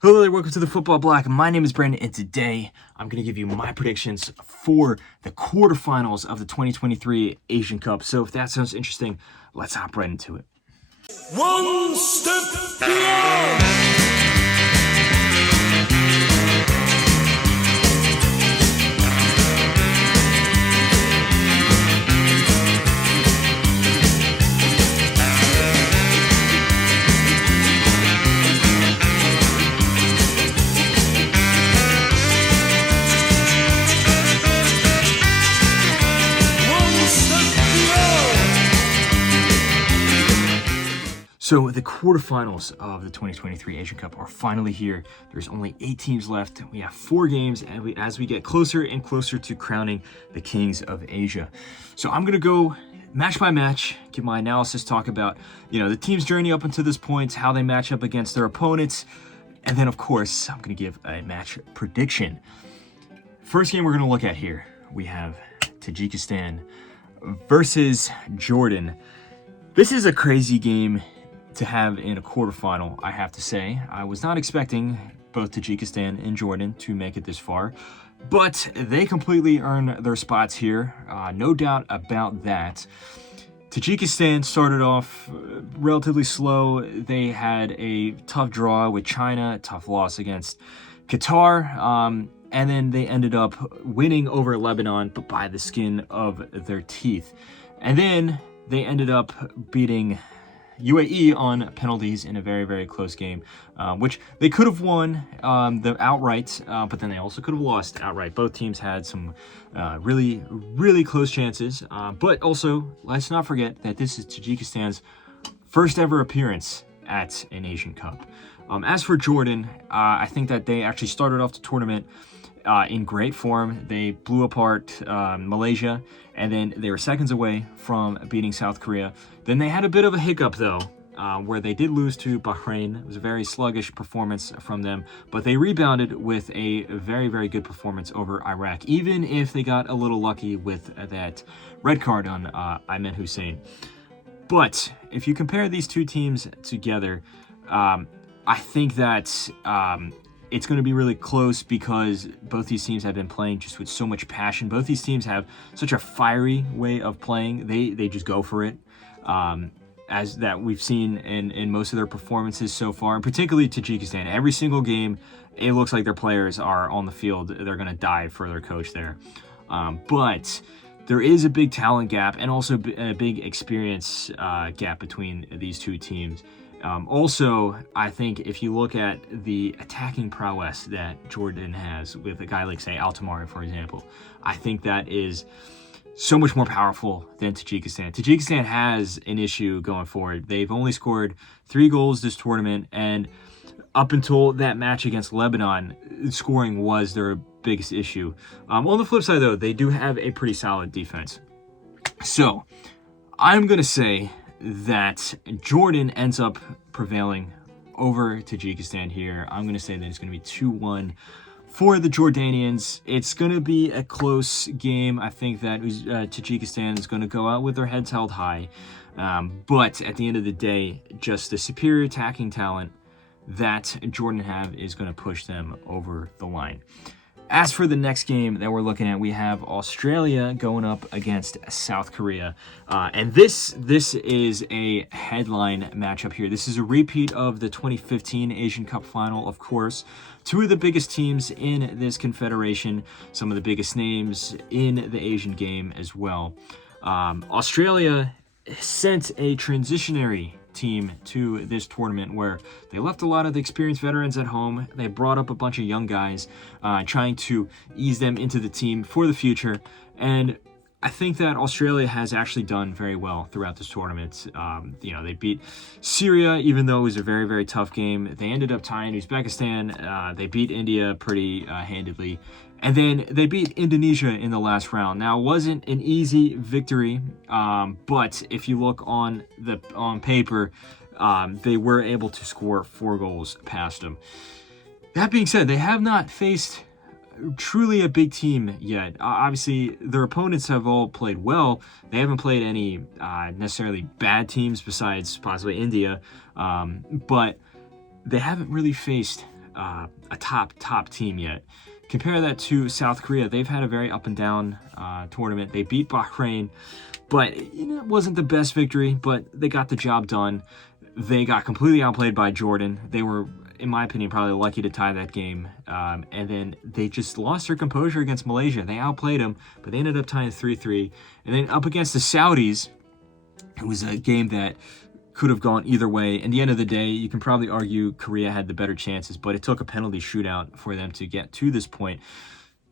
Hello there, welcome to the Football Bloc. My name is Brandon, and today I'm going to give you my predictions for the quarterfinals of the 2023 Asian Cup. So if that sounds interesting, let's hop right into it. One step beyond. So the quarterfinals of the 2023 Asian Cup are finally here. There's only 8 teams left. We have 4 games, and as we get closer and closer to crowning the Kings of Asia. So I'm gonna go match by match, give my analysis, talk about the team's journey up until this point, how they match up against their opponents, and then of course I'm gonna give a match prediction. First game we're gonna look at here, we have Tajikistan versus Jordan. This is a crazy game to have in a quarterfinal, I have to say. I was not expecting both Tajikistan and Jordan to make it this far, but they completely earned their spots here. No doubt about that. Tajikistan started off relatively slow. They had a tough draw with China, a tough loss against Qatar, and then they ended up winning over Lebanon, but by the skin of their teeth. And then they ended up beating UAE on penalties in a very, very close game, which they could have won the outright, but then they also could have lost outright. Both teams had some really, really close chances, but also let's not forget that this is Tajikistan's first ever appearance at an Asian Cup. As for Jordan, I think that they actually started off the tournament in great form. They blew apart Malaysia, and then they were seconds away from beating South Korea. Then they had a bit of a hiccup, though, where they did lose to Bahrain. It was a very sluggish performance from them, but they rebounded with a very, very good performance over Iraq, even if they got a little lucky with that red card on Ayman Hussein. But if you compare these two teams together, I think that it's going to be really close because both these teams have been playing just with so much passion. Both these teams have such a fiery way of playing. They just go for it, as that we've seen in most of their performances so far, and particularly Tajikistan. Every single game, it looks like their players are on the field. They're going to die for their coach there. But there is a big talent gap and also a big experience gap between these two teams. Also, I think if you look at the attacking prowess that Jordan has with a guy like, say, Altamari, for example, I think that is so much more powerful than Tajikistan. Tajikistan has an issue going forward. They've only scored 3 goals this tournament, and up until that match against Lebanon, scoring was their biggest issue. On the flip side, though, they do have a pretty solid defense. So, I'm going to say that Jordan ends up prevailing over Tajikistan here. I'm going to say that it's going to be 2-1 for the Jordanians. It's going to be a close game. I think that Tajikistan is going to go out with their heads held high. But at the end of the day, just the superior attacking talent that Jordan have is going to push them over the line. As for the next game that we're looking at, we have Australia going up against South Korea. And this is a headline matchup here. This is a repeat of the 2015 Asian Cup final, of course. 2 of the biggest teams in this confederation, some of the biggest names in the Asian game as well. Australia sent a transitionary team to this tournament where they left a lot of the experienced veterans at home. They brought up a bunch of young guys, trying to ease them into the team for the future. And I think that Australia has actually done very well throughout this tournament. They beat Syria, even though it was a very, very tough game. They ended up tying Uzbekistan. They beat India pretty handedly. And then they beat Indonesia in the last round. Now, it wasn't an easy victory, but if you look on paper, they were able to score 4 goals past them. That being said, they have not faced truly a big team yet. Obviously, their opponents have all played well. They haven't played any necessarily bad teams besides possibly India, but they haven't really faced a top team yet. Compare that to South Korea. They've had a very up and down tournament. They beat Bahrain, but it wasn't the best victory, but they got the job done. They got completely outplayed by Jordan. They were, in my opinion, probably lucky to tie that game. And then they just lost their composure against Malaysia. They outplayed them, but they ended up tying 3-3. And then up against the Saudis, it was a game that could have gone either way. In the end of the day, you can probably argue Korea had the better chances, but it took a penalty shootout for them to get to this point.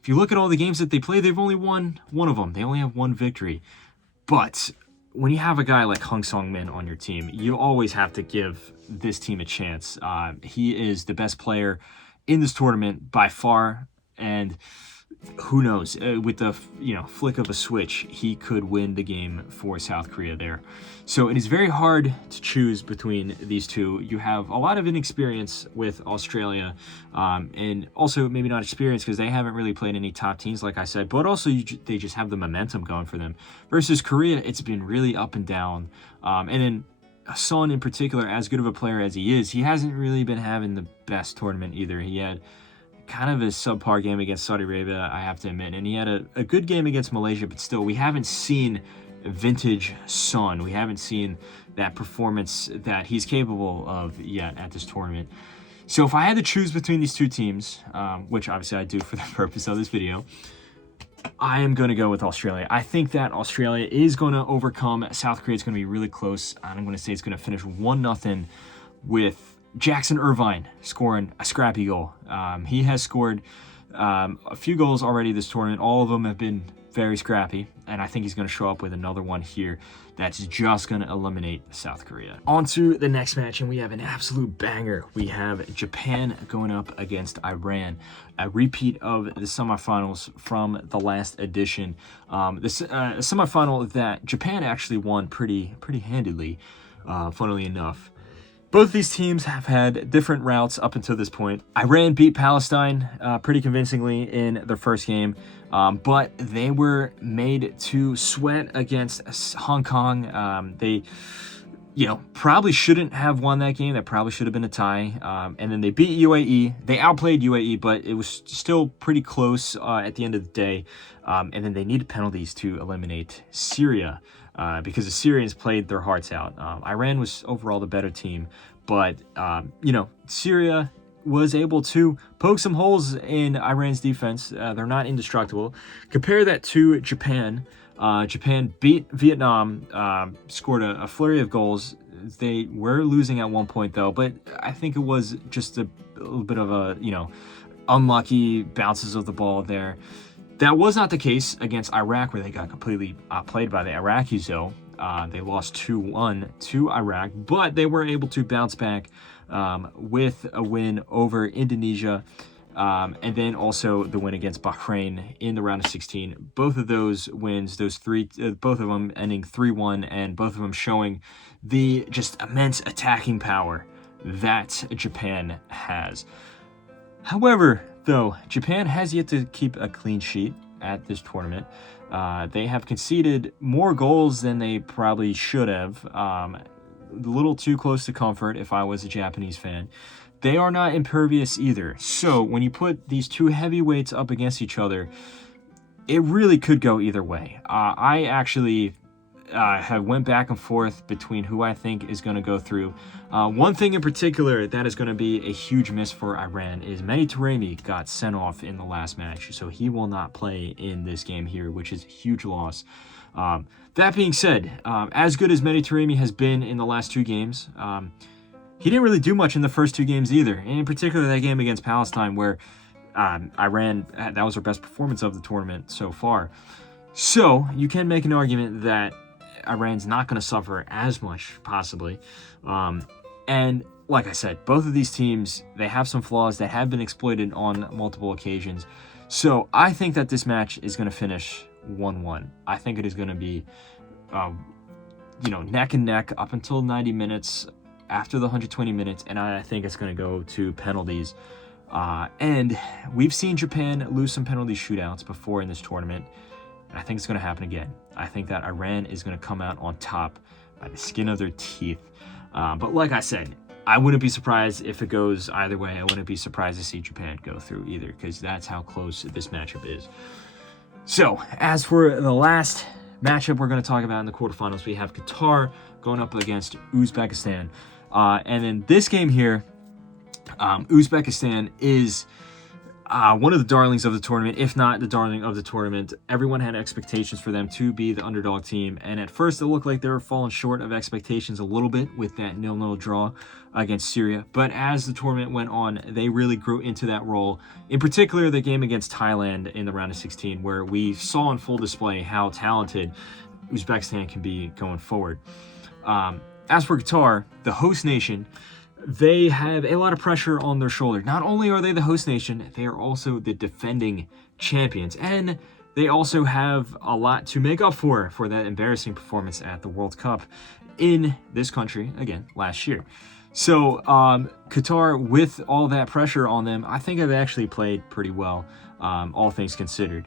If you look at all the games that they played, they've only won one of them. They only have one victory. But when you have a guy like Hung Sung-min on your team, you always have to give this team a chance. He is the best player in this tournament by far, and who knows, with the flick of a switch, he could win the game for South Korea there. So it is very hard to choose between these two. You have a lot of inexperience with Australia, and also maybe not experience because they haven't really played any top teams, like I said, but also they just have the momentum going for them. Versus Korea, it's been really up and down. And then Son in particular, as good of a player as he is, he hasn't really been having the best tournament either. He had kind of a subpar game against Saudi Arabia, I have to admit, and he had a good game against Malaysia, but still, we haven't seen vintage Son. We haven't seen that performance that he's capable of yet at this tournament. So if I had to choose between these two teams, which obviously I do for the purpose of this video, I am going to go with Australia. I think that Australia is going to overcome South Korea. It's going to be really close. I'm going to say it's going to finish 1-0 with Jackson Irvine scoring a scrappy goal. He has scored a few goals already this tournament. All of them have been very scrappy, and I think he's going to show up with another one here that's just going to eliminate South Korea. On to the next match, and we have an absolute banger. We have Japan going up against Iran, a repeat of the semifinals from the last edition. This semifinal that Japan actually won pretty handedly, funnily enough. Both these teams have had different routes up until this point. Iran beat Palestine pretty convincingly in their first game, but they were made to sweat against Hong Kong. They, probably shouldn't have won that game. That probably should have been a tie. And then they beat UAE. They outplayed UAE, but it was still pretty close at the end of the day. And then they needed penalties to eliminate Syria. Because the Syrians played their hearts out. Iran was overall the better team, but, Syria was able to poke some holes in Iran's defense. They're not indestructible. Compare that to Japan. Japan beat Vietnam, scored a flurry of goals. They were losing at one point, though, but I think it was just a little bit of a, unlucky bounces of the ball there. That was not the case against Iraq, where they got completely outplayed by the Iraqis, though. They lost 2-1 to Iraq, but they were able to bounce back with a win over Indonesia, and then also the win against Bahrain in the round of 16. Both of those wins, both of them ending 3-1, and both of them showing the just immense attacking power that Japan has. However, though, Japan has yet to keep a clean sheet at this tournament. They have conceded more goals than they probably should have. A little too close to comfort if I was a Japanese fan. They are not impervious either. So when you put these two heavyweights up against each other, it really could go either way. I actually have went back and forth between who I think is going to go through. One thing in particular that is going to be a huge miss for Iran is Mehdi Taremi got sent off in the last match, so he will not play in this game here, which is a huge loss. That being said, as good as Mehdi Taremi has been in the last two games, he didn't really do much in the first two games either, and in particular that game against Palestine where Iran, that was their best performance of the tournament so far. So you can make an argument that Iran's not going to suffer as much, possibly. And like I said, both of these teams, they have some flaws that have been exploited on multiple occasions. So I think that this match is going to finish 1-1. I think it is going to be, neck and neck up until 90 minutes, after the 120 minutes, and I think it's going to go to penalties. And we've seen Japan lose some penalty shootouts before in this tournament. And I think it's going to happen again. I think that Iran is going to come out on top by the skin of their teeth. But like I said, I wouldn't be surprised if it goes either way. I wouldn't be surprised to see Japan go through either, because that's how close this matchup is. So, as for the last matchup we're going to talk about in the quarterfinals, we have Qatar going up against Uzbekistan. And in this game here, Uzbekistan is one of the darlings of the tournament, if not the darling of the tournament. Everyone had expectations for them to be the underdog team, and at first it looked like they were falling short of expectations a little bit with that 0-0 draw against Syria. But as the tournament went on, they really grew into that role. In particular, the game against Thailand in the round of 16, where we saw on full display how talented Uzbekistan can be going forward. As for Qatar, the host nation, they have a lot of pressure on their shoulder. Not only are they the host nation, they are also the defending champions. And they also have a lot to make up for that embarrassing performance at the World Cup in this country, again, last year. So Qatar, with all that pressure on them, I think have actually played pretty well, all things considered.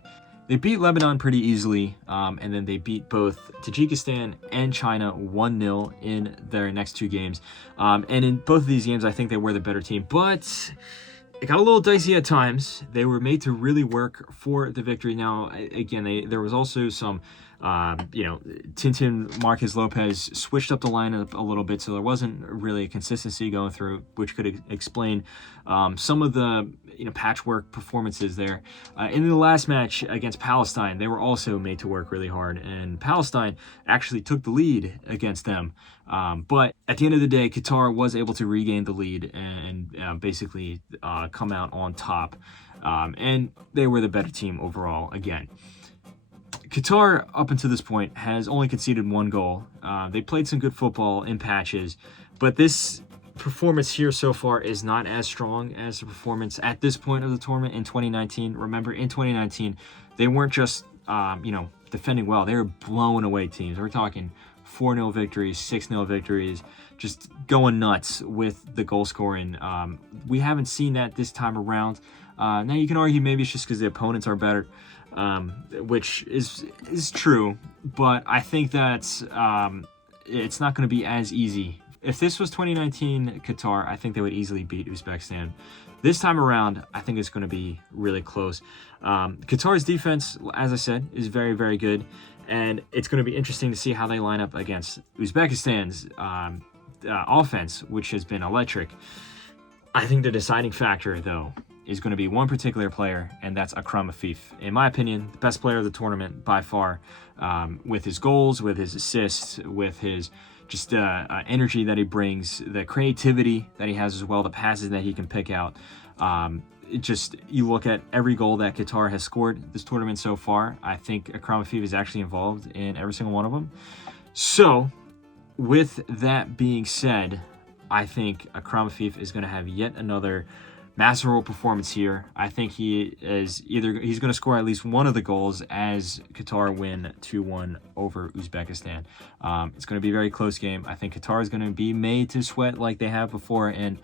They beat Lebanon pretty easily, and then they beat both Tajikistan and China 1-0 in their next two games. And in both of these games, I think they were the better team, but it got a little dicey at times. They were made to really work for the victory. Now, again, there was also some, Tintin Marquez Lopez switched up the lineup a little bit, so there wasn't really a consistency going through, which could explain some of the patchwork performances there. In the last match against Palestine, they were also made to work really hard, and Palestine actually took the lead against them. But at the end of the day, Qatar was able to regain the lead and basically come out on top, and they were the better team overall again. Qatar, up until this point, has only conceded one goal. They played some good football in patches, but this performance here so far is not as strong as the performance at this point of the tournament in 2019. Remember, in 2019, they weren't just, defending well. They were blowing away teams. We're talking 4-0 victories, 6-0 victories, just going nuts with the goal scoring. We haven't seen that this time around. Now, you can argue maybe it's just because the opponents are better, which is true, but I think that it's not going to be as easy. If this was 2019 Qatar, I think they would easily beat Uzbekistan. This time around, I think it's going to be really close. Qatar's defense, as I said, is very, very good, and it's going to be interesting to see how they line up against Uzbekistan's offense, which has been electric. I think the deciding factor, though, is going to be one particular player, and that's Akram Afif. In my opinion, the best player of the tournament by far, with his goals, with his assists, with his just energy that he brings, the creativity that he has as well, the passes that he can pick out. You look at every goal that Qatar has scored this tournament so far, I think Akram Afif is actually involved in every single one of them. So, with that being said, I think Akram Afif is going to have yet another masterful performance here. I think he's going to score at least one of the goals as Qatar win 2-1 over Uzbekistan. It's going to be a very close game. I think Qatar is going to be made to sweat like they have before, and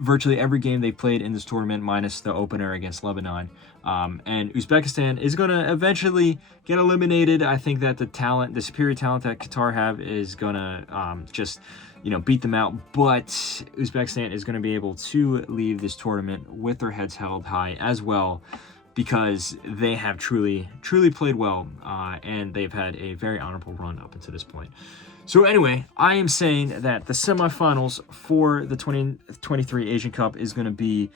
virtually every game they played in this tournament, minus the opener against Lebanon. And Uzbekistan is going to eventually get eliminated. I think that the superior talent that Qatar have is going to beat them out. But Uzbekistan is going to be able to leave this tournament with their heads held high as well, because they have truly played well, and they've had a very honorable run up until this point. So anyway, I am saying that the semifinals for the 2023 Asian Cup is going to be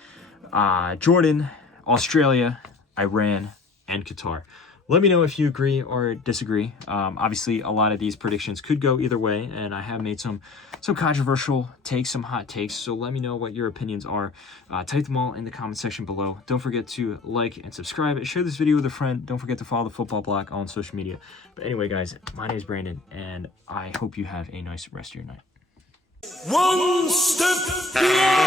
Jordan, Australia, Iran, and Qatar. Let me know if you agree or disagree. Obviously, a lot of these predictions could go either way, and I have made some controversial takes, some hot takes, so let me know what your opinions are. Type them all in the comment section below. Don't forget to like and subscribe. Share this video with a friend. Don't forget to follow the Football Bloc on social media. But anyway, guys, my name is Brandon, and I hope you have a nice rest of your night. One step beyond.